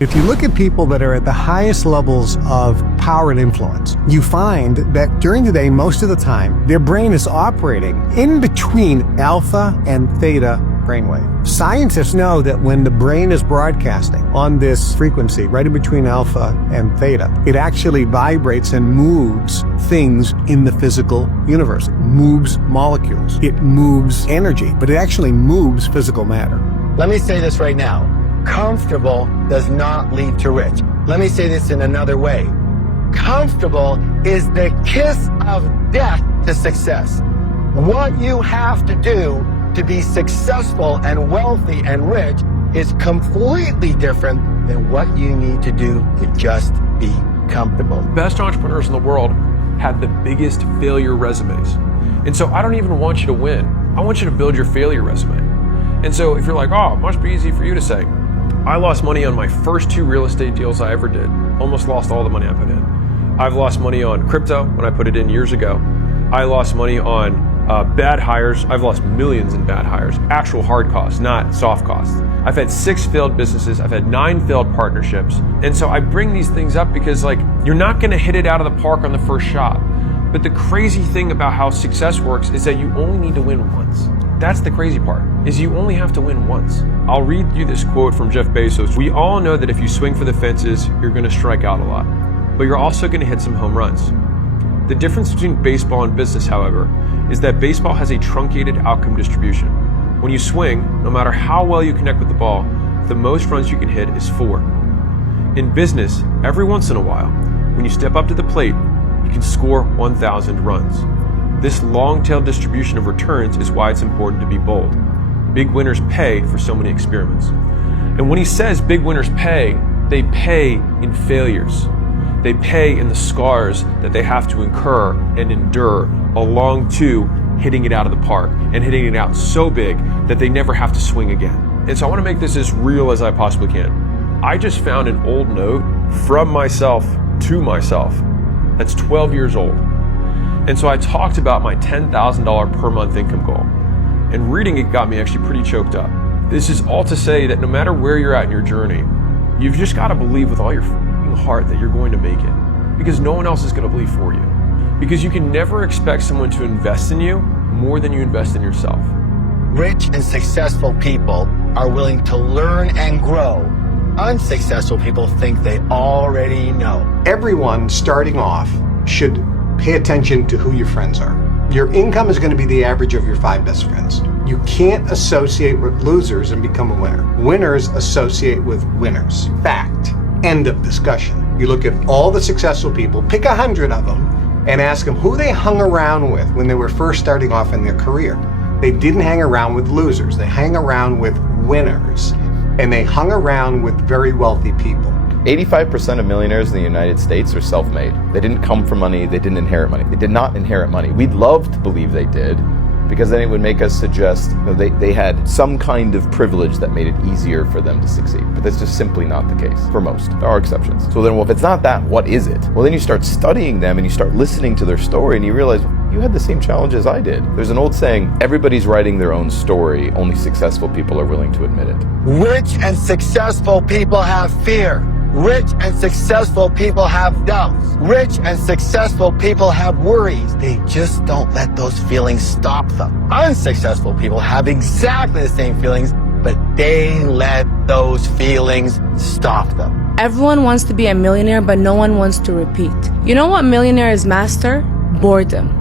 If you look at people that are at the highest levels of power and influence, you find that during the day, most of the time, their brain is operating in between alpha and theta brainwave. Scientists know that when the brain is broadcasting on this frequency, right in between alpha and theta, it actually vibrates and moves things in the physical universe. It moves molecules. It moves energy, but it actually moves physical matter. Let me say this right now. Comfortable does not lead to rich. Let me say this in another way. Comfortable is the kiss of death to success. What you have to do to be successful and wealthy and rich is completely different than what you need to do to just be comfortable. The best entrepreneurs in the world have the biggest failure resumes. And so I don't even want you to win. I want you to build your failure resume. And so if you're like, oh, it must be easy for you to say, I lost money on my first 2 real estate deals I ever did. Almost lost all the money I put in. I've lost money on crypto when I put it in years ago. I lost money on bad hires. I've lost millions in bad hires. Actual hard costs, not soft costs. I've had 6 failed businesses. I've had 9 failed partnerships. And so I bring these things up because you're not gonna hit it out of the park on the first shot. But the crazy thing about how success works is that you only need to win once. That's the crazy part, is you only have to win once. I'll read you this quote from Jeff Bezos. We all know that if you swing for the fences, you're gonna strike out a lot, but you're also gonna hit some home runs. The difference between baseball and business, however, is that baseball has a truncated outcome distribution. When you swing, no matter how well you connect with the ball, the most runs you can hit is 4. In business, every once in a while, when you step up to the plate, you can score 1,000 runs. This long-tail distribution of returns is why it's important to be bold. Big winners pay for so many experiments. And when he says big winners pay, they pay in failures. They pay in the scars that they have to incur and endure along to hitting it out of the park and hitting it out so big that they never have to swing again. And so I want to make this as real as I possibly can. I just found an old note from myself to myself that's 12 years old. And so I talked about my $10,000 per month income goal. And reading it got me actually pretty choked up. This is all to say that no matter where you're at in your journey, you've just got to believe with all your heart that you're going to make it. Because no one else is going to believe for you. Because you can never expect someone to invest in you more than you invest in yourself. Rich and successful people are willing to learn and grow. Unsuccessful people think they already know. Everyone starting off should pay attention to who your friends are. Your income is going to be the average of your 5 best friends. You can't associate with losers and become a winner. Winners associate with winners. Fact. End of discussion. You look at all the successful people, pick 100 of them, and ask them who they hung around with when they were first starting off in their career. They didn't hang around with losers. They hang around with winners. And they hung around with very wealthy people. 85% of millionaires in the United States are self-made. They didn't come from money, they didn't inherit money. They did not inherit money. We'd love to believe they did, because then it would make us suggest they had some kind of privilege that made it easier for them to succeed. But that's just simply not the case for most. There are exceptions. So then, well, if it's not that, what is it? Well, then you start studying them and you start listening to their story and you realize, you had the same challenges I did. There's an old saying, everybody's writing their own story, only successful people are willing to admit it. Rich and successful people have fear. Rich and successful people have doubts. Rich and successful people have worries. They just don't let those feelings stop them. Unsuccessful people have exactly the same feelings, but they let those feelings stop them. Everyone wants to be a millionaire, but no one wants to repeat. You know what millionaires master? Boredom.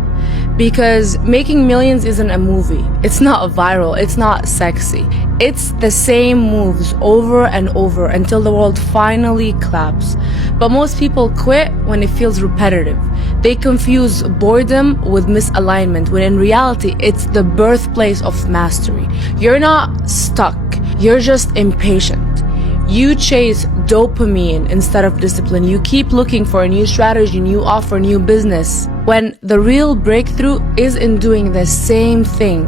Because making millions isn't a movie. It's not viral. It's not sexy. It's the same moves over and over until the world finally claps. But most people quit when it feels repetitive. They confuse boredom with misalignment, when in reality, it's the birthplace of mastery. You're not stuck. You're just impatient. You chase dopamine instead of discipline. You keep looking for a new strategy, new offer, new business, when the real breakthrough is in doing the same thing,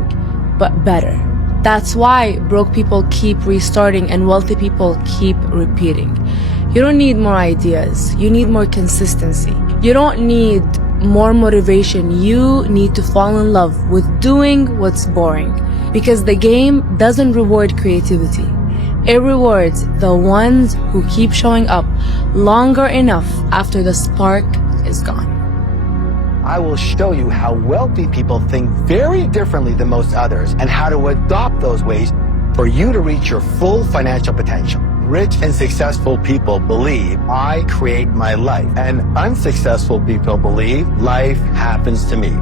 but better. That's why broke people keep restarting and wealthy people keep repeating. You don't need more ideas. You need more consistency. You don't need more motivation. You need to fall in love with doing what's boring, because the game doesn't reward creativity. It rewards the ones who keep showing up longer enough after the spark is gone. I will show you how wealthy people think very differently than most others and how to adopt those ways for you to reach your full financial potential. Rich and successful people believe I create my life, and unsuccessful people believe life happens to me.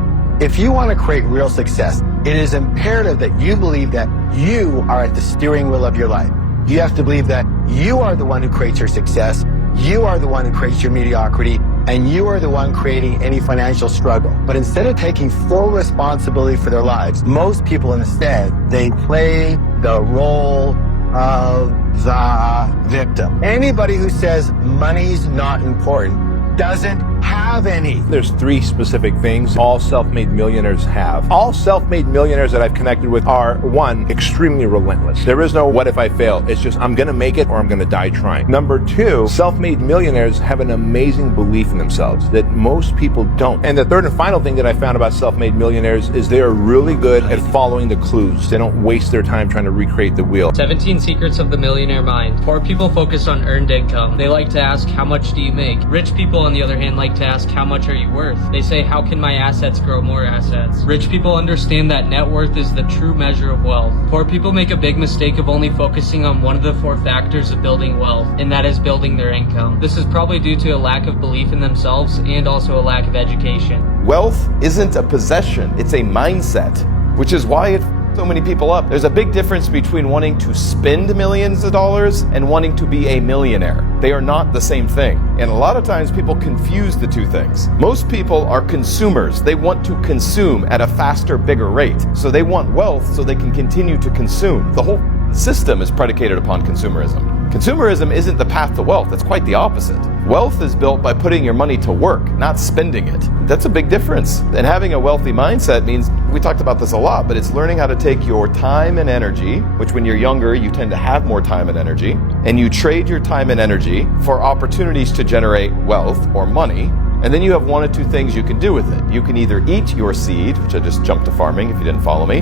If you want to create real success, it is imperative that you believe that you are at the steering wheel of your life. You have to believe that you are the one who creates your success, you are the one who creates your mediocrity, and you are the one creating any financial struggle. But instead of taking full responsibility for their lives, most people instead, they play the role of the victim. Anybody who says money's not important doesn't have any. There's three specific things all self-made millionaires have. All self-made millionaires that I've connected with are, one, extremely relentless. There is no what if I fail. It's just I'm gonna make it or I'm gonna die trying. Number two, self-made millionaires have an amazing belief in themselves that most people don't. And the third and final thing that I found about self-made millionaires is they are really good at following the clues. They don't waste their time trying to recreate the wheel. 17 Secrets of the Millionaire Mind. Poor people focus on earned income. They like to ask, how much do you make? Rich people, on the other hand, like to ask, how much are you worth? They say, how can my assets grow more assets? Rich people understand that net worth is the true measure of wealth. Poor people make a big mistake of only focusing on one of the 4 factors of building wealth, and that is building their income. This is probably due to a lack of belief in themselves and also a lack of education. Wealth isn't a possession, it's a mindset, which is why it so many people up. There's a big difference between wanting to spend millions of dollars and wanting to be a millionaire. They are not the same thing. And a lot of times people confuse the two things. Most people are consumers. They want to consume at a faster, bigger rate. So they want wealth so they can continue to consume. The whole system is predicated upon consumerism. Consumerism isn't the path to wealth. It's quite the opposite. Wealth is built by putting your money to work, not spending it. That's a big difference. And having a wealthy mindset means, we talked about this a lot, but it's learning how to take your time and energy, which when you're younger, you tend to have more time and energy, and you trade your time and energy for opportunities to generate wealth or money. And then you have one of two things you can do with it. You can either eat your seed, which I just jumped to farming if you didn't follow me,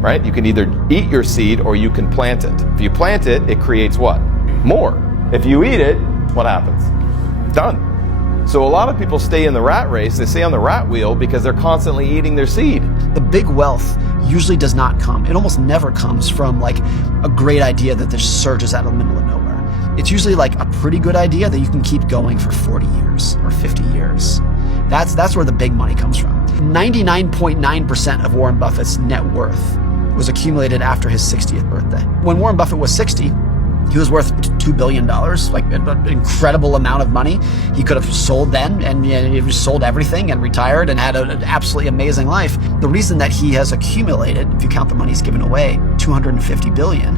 right? You can either eat your seed or you can plant it. If you plant it, it creates what? More. If you eat it, what happens? Done. So a lot of people stay in the rat race, they stay on the rat wheel because they're constantly eating their seed. The big wealth usually does not come. It almost never comes from like a great idea that just surges out of the middle of nowhere. It's usually like a pretty good idea that you can keep going for 40 years or 50 years. That's where the big money comes from. 99.9% of Warren Buffett's net worth was accumulated after his 60th birthday. When Warren Buffett was 60, he was worth $2 billion, like an incredible amount of money. He could have sold then and he sold everything and retired and had an absolutely amazing life. The reason that he has accumulated, if you count the money he's given away, $250 billion,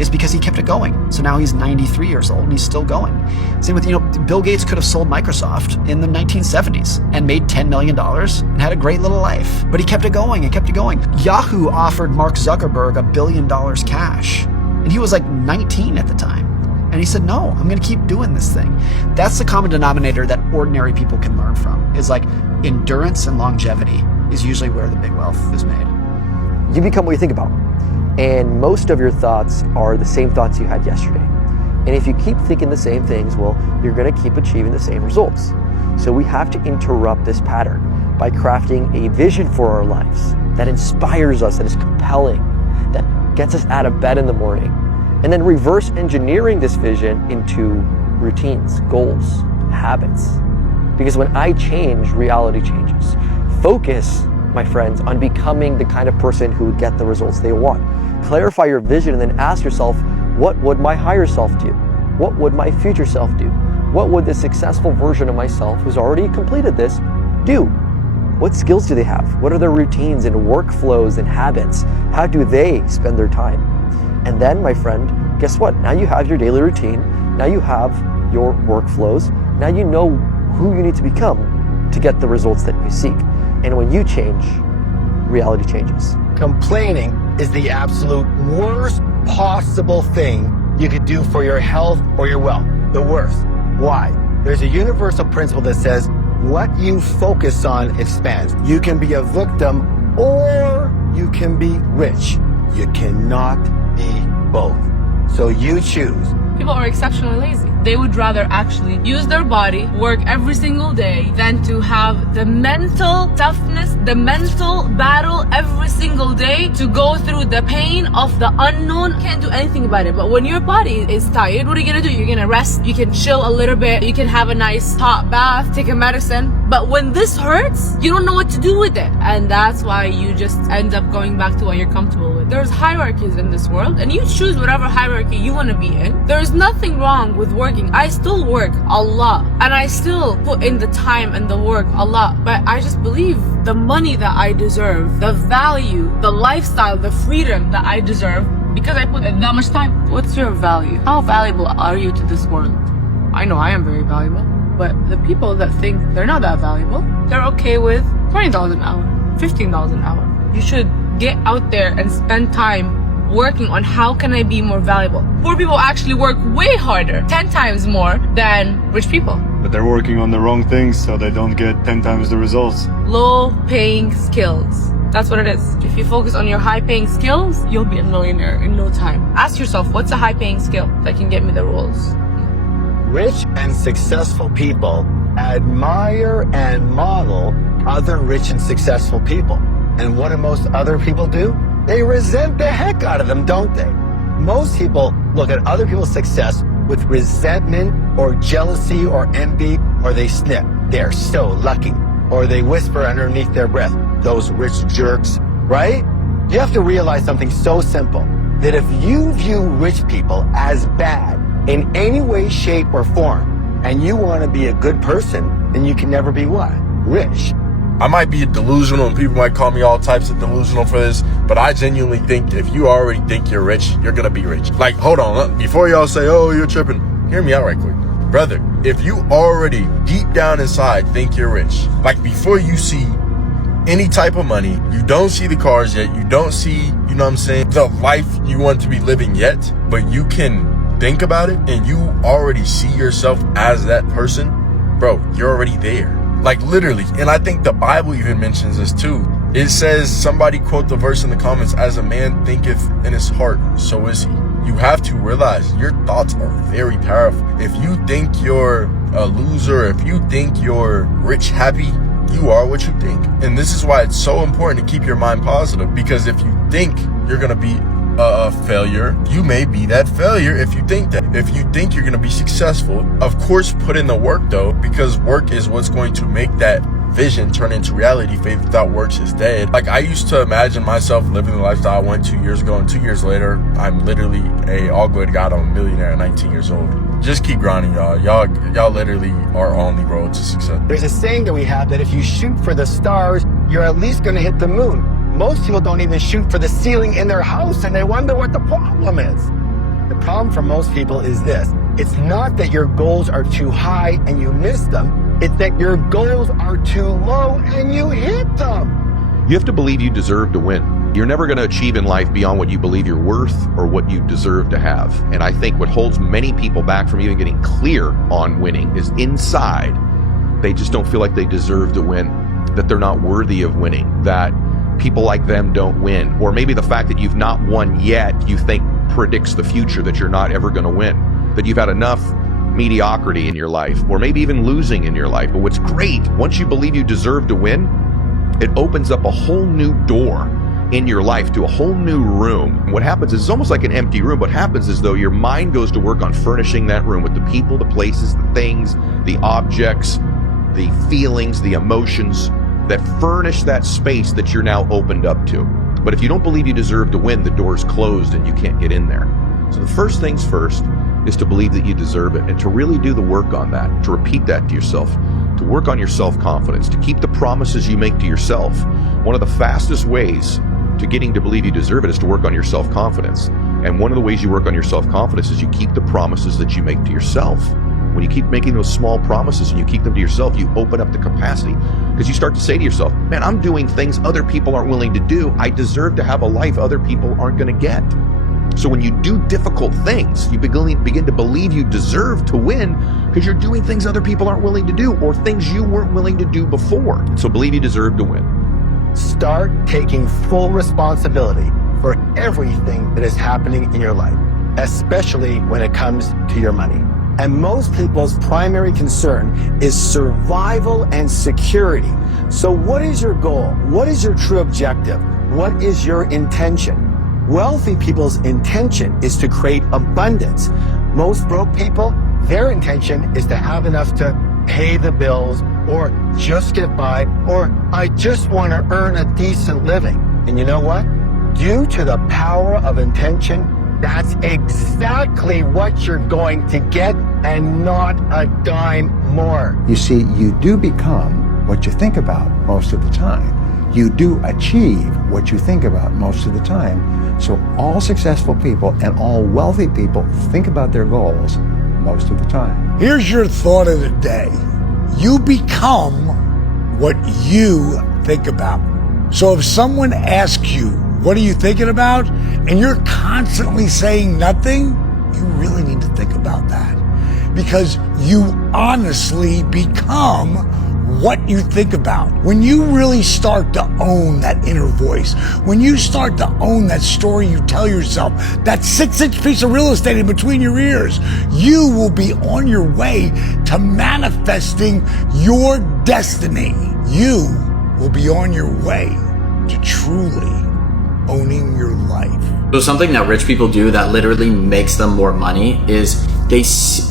is because he kept it going. So now he's 93 years old and he's still going. Same with, Bill Gates could have sold Microsoft in the 1970s and made $10 million and had a great little life. But he kept it going and kept it going. Yahoo offered Mark Zuckerberg $1 billion cash. And he was like 19 at the time. And he said, no, I'm going to keep doing this thing. That's the common denominator that ordinary people can learn from, is like endurance and longevity is usually where the big wealth is made. You become what you think about. And most of your thoughts are the same thoughts you had yesterday. And if you keep thinking the same things, well, you're going to keep achieving the same results. So we have to interrupt this pattern by crafting a vision for our lives that inspires us, that is compelling, that gets us out of bed in the morning, and then reverse engineering this vision into routines, goals, habits. Because when I change, reality changes. Focus, my friends, on becoming the kind of person who would get the results they want. Clarify your vision and then ask yourself, what would my higher self do? What would my future self do? What would the successful version of myself who's already completed this do? What skills do they have? What are their routines and workflows and habits? How do they spend their time? And then, my friend, guess what? Now you have your daily routine. Now you have your workflows. Now you know who you need to become to get the results that you seek. And when you change, reality changes. Complaining is the absolute worst possible thing you could do for your health or your wealth. The worst. Why? There's a universal principle that says, what you focus on expands. You can be a victim or you can be rich. You cannot be both. So you choose. People are exceptionally lazy. They would rather actually use their body, work every single day, than to have the mental toughness, the mental battle every single day to go through the pain of the unknown. Can't do anything about it. But when your body is tired, what are you gonna do? You're gonna rest, you can chill a little bit, you can have a nice hot bath, take a medicine. But when this hurts, you don't know what to do with it. And that's why you just end up going back to what you're comfortable with. There's hierarchies in this world, and you choose whatever hierarchy you wanna be in. There's nothing wrong with working. I still work a lot, and I still put in the time and the work a lot, but I just believe the money that I deserve, the value, the lifestyle, the freedom that I deserve, because I put in that much time. What's your value? How valuable are you to this world? I know I am very valuable, but the people that think they're not that valuable, they're okay with $20 an hour, $15 an hour. You should get out there and spend time working on how can I be more valuable. Poor people actually work way harder, 10 times more than rich people. But they're working on the wrong things, so they don't get 10 times the results. Low paying skills. That's what it is. If you focus on your high paying skills, you'll be a millionaire in no time. Ask yourself, what's a high paying skill that can get me the roles? Rich and successful people admire and model other rich and successful people. And what do most other people do? They resent the heck out of them, don't they? Most people look at other people's success with resentment or jealousy or envy, or they snip. They're so lucky. Or they whisper underneath their breath, those rich jerks, right? You have to realize something so simple, that if you view rich people as bad in any way, shape, or form, and you want to be a good person, then you can never be what? Rich. I might be delusional and people might call me all types of delusional for this, but I genuinely think if you already think you're rich, you're gonna be rich. Like, hold on, before y'all say, oh, you're tripping, hear me out right quick. Brother, if you already deep down inside think you're rich, like before you see any type of money, you don't see the cars yet, you don't see, you know what I'm saying, the life you want to be living yet, but you can think about it and you already see yourself as that person, bro, you're already there. Like literally, and I think the Bible even mentions this too. It says, somebody quote the verse in the comments, as a man thinketh in his heart, so is he. You have to realize your thoughts are very powerful. If you think you're a loser, if you think you're rich, happy, you are what you think. And this is why it's so important to keep your mind positive, because if you think you're gonna be a failure, you may be that failure if you think that. If you think you're going to be successful, of course put in the work though, because work is what's going to make that vision turn into reality. Faith without works is dead. Like, I used to imagine myself living the lifestyle I went 2 years ago, and 2 years later I'm literally all glory to God, I'm a millionaire at 19 years old. Just keep grinding, y'all. Y'all literally are on the road to success. There's a saying that we have that if you shoot for the stars, you're at least going to hit the moon. Most people don't even shoot for the ceiling in their house, and they wonder what the problem is. The problem for most people is this. It's not that your goals are too high and you miss them. It's that your goals are too low and you hit them. You have to believe you deserve to win. You're never going to achieve in life beyond what you believe you're worth or what you deserve to have. And I think what holds many people back from even getting clear on winning is inside, they just don't feel like they deserve to win, that they're not worthy of winning, that people like them don't win, or maybe the fact that you've not won yet, you think predicts the future, that you're not ever going to win, that you've had enough mediocrity in your life, or maybe even losing in your life. But what's great, once you believe you deserve to win, it opens up a whole new door in your life to a whole new room. What happens is it's almost like an empty room. What happens is, though, your mind goes to work on furnishing that room with the people, the places, the things, the objects, the feelings, the emotions that furnish that space that you're now opened up to. But if you don't believe you deserve to win, the door's closed and you can't get in there. So the first things first is to believe that you deserve it, and to really do the work on that, to repeat that to yourself, to work on your self-confidence, to keep the promises you make to yourself. One of the fastest ways to getting to believe you deserve it is to work on your self-confidence. And one of the ways you work on your self-confidence is you keep the promises that you make to yourself. When you keep making those small promises and you keep them to yourself, you open up the capacity, because you start to say to yourself, man, I'm doing things other people aren't willing to do. I deserve to have a life other people aren't going to get. So when you do difficult things, you begin to believe you deserve to win, because you're doing things other people aren't willing to do, or things you weren't willing to do before. So believe you deserve to win. Start taking full responsibility for everything that is happening in your life. especially when it comes to your money. And most people's primary concern is survival and security. So what is your goal? What is your true objective? What is your intention? Wealthy people's intention is to create abundance. Most broke people, their intention is to have enough to pay the bills or just get by, or I just want to earn a decent living. And you know what? Due to the power of intention, that's exactly what you're going to get and not a dime more. You see, you do become what you think about most of the time. You do achieve what you think about most of the time. So all successful people and all wealthy people think about their goals most of the time. Here's your thought of the day. You become what you think about. So if someone asks you, what are you thinking about? And you're constantly saying nothing, you really need to think about that. Because you honestly become what you think about. When you really start to own that inner voice, when you start to own that story you tell yourself, that 6-inch piece of real estate in between your ears, you will be on your way to manifesting your destiny. You will be on your way to truly owning your life. So something that rich people do that literally makes them more money is they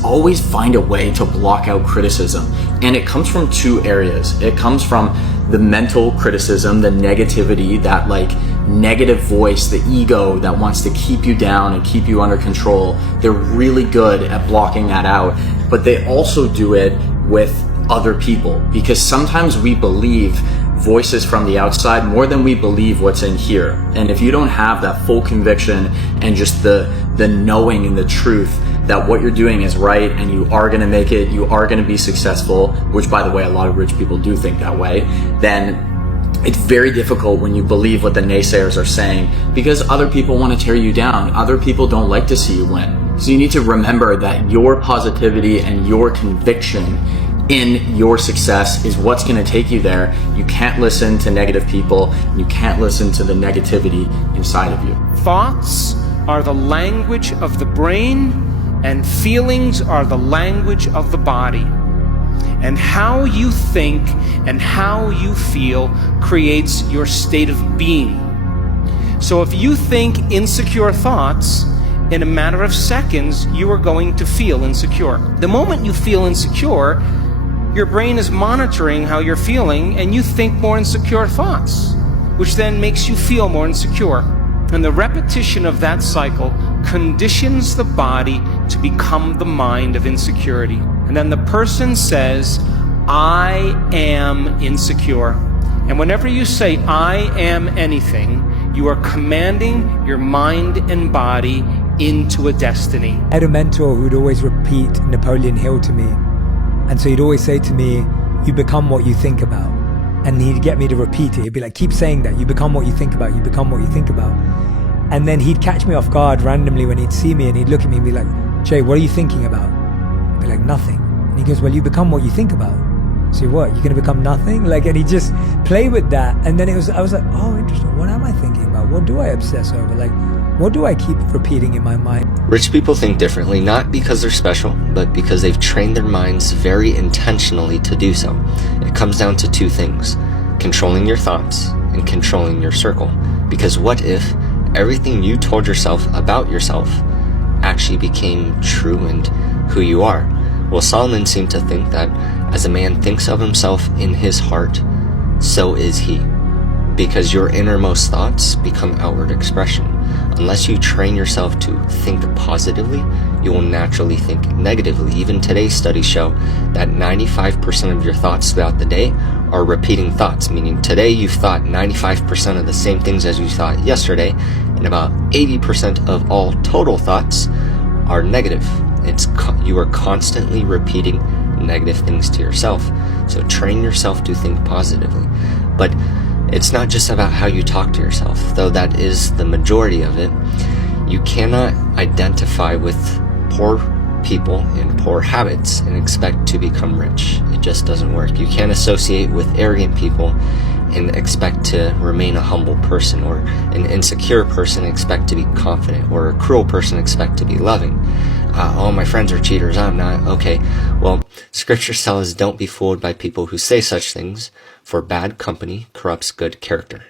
always find a way to block out criticism. And it comes from two areas. It comes from the mental criticism, the negativity, that like negative voice, the ego that wants to keep you down and keep you under control. They're really good at blocking that out, but they also do it with other people, because sometimes we believe voices from the outside more than we believe what's in here. And if you don't have that full conviction and just the knowing and the truth that what you're doing is right and you are going to make it, you are going to be successful, which by the way, a lot of rich people do think that way, then it's very difficult when you believe what the naysayers are saying, because other people want to tear you down. Other people don't like to see you win. So you need to remember that your positivity and your conviction in your success is what's going to take you there. You can't listen to negative people. You can't listen to the negativity inside of you. Thoughts are the language of the brain, and feelings are the language of the body. And how you think and how you feel creates your state of being. So if you think insecure thoughts, in a matter of seconds, you are going to feel insecure. The moment you feel insecure, your brain is monitoring how you're feeling, and you think more insecure thoughts, which then makes you feel more insecure. And the repetition of that cycle conditions the body to become the mind of insecurity. And then the person says, I am insecure. And whenever you say, I am anything, you are commanding your mind and body into a destiny. I had a mentor who would always repeat Napoleon Hill to me. And so he'd always say to me, you become what you think about. And he'd get me to repeat it. He'd be like, keep saying that. You become what you think about. You become what you think about. And then he'd catch me off guard randomly when he'd see me, and he'd look at me and be like, Jay, what are you thinking about? I'd be like, nothing. And he goes, well, you become what you think about. So what, you're going to become nothing? Like, and he'd just play with that. And then I was like, oh, interesting. What am I thinking about? What do I obsess over? Like, what do I keep repeating in my mind? Rich people think differently, not because they're special, but because they've trained their minds very intentionally to do so. It comes down to two things: controlling your thoughts and controlling your circle. Because what if everything you told yourself about yourself actually became true and who you are? Well, Solomon seemed to think that as a man thinks of himself in his heart, so is he. Because your innermost thoughts become outward expression. Unless you train yourself to think positively, you will naturally think negatively. Even today's studies show that 95% of your thoughts throughout the day are repeating thoughts, meaning today you've thought 95% of the same things as you thought yesterday, and about 80% of all total thoughts are negative. You are constantly repeating negative things to yourself. So train yourself to think positively. But it's not just about how you talk to yourself, though that is the majority of it. You cannot identify with poor people and poor habits and expect to become rich. It just doesn't work. You can't associate with arrogant people and expect to remain a humble person, or an insecure person expect to be confident, or a cruel person expect to be loving. All my friends are cheaters, I'm not. Okay, well, scriptures tell us don't be fooled by people who say such things, for bad company corrupts good character.